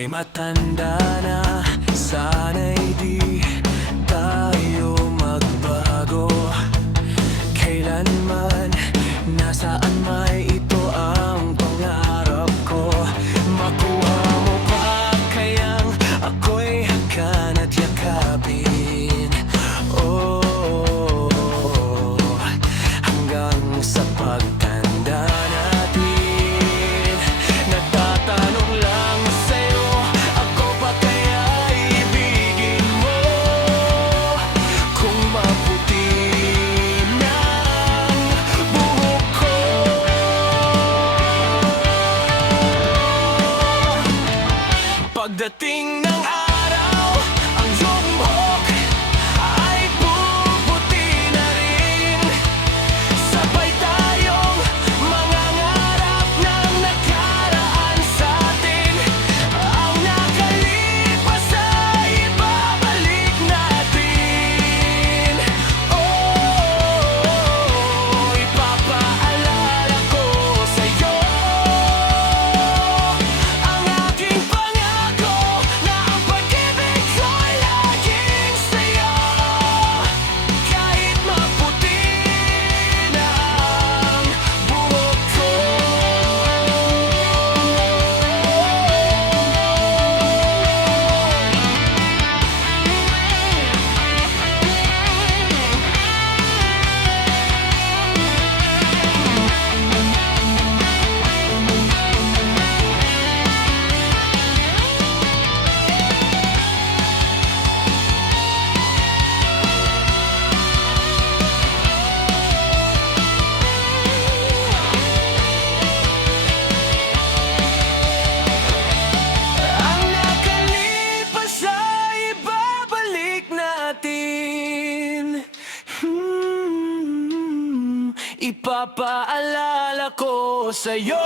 Ako'y matanda na, sana'y di tayo magbago. Kailanman, nasaan may ito ang pangarap ko. Makuha mo pa kayang ako'y hakan at yakapin. Oh, hanggang sa pagtanda natin. Nagtatanong lang sa'yo, ako pa kaya ibigin mo? Kung maputi ng buhok ko. Pagdating ng araw, ang iyong buhok ay puputi na rin. Sabay tayong mangangarap ng nakaraan sa atin. Ang nakalipas ay ibabalik natin. Oh, ipapaalala ko sa'yo ang aking pangako na ang pag-ibig ko'y laging sa'yo. Kahit maputi na ang buhok ko. Ang nakalipas ay ibabalik natin. Ipapaalala ko sa'yo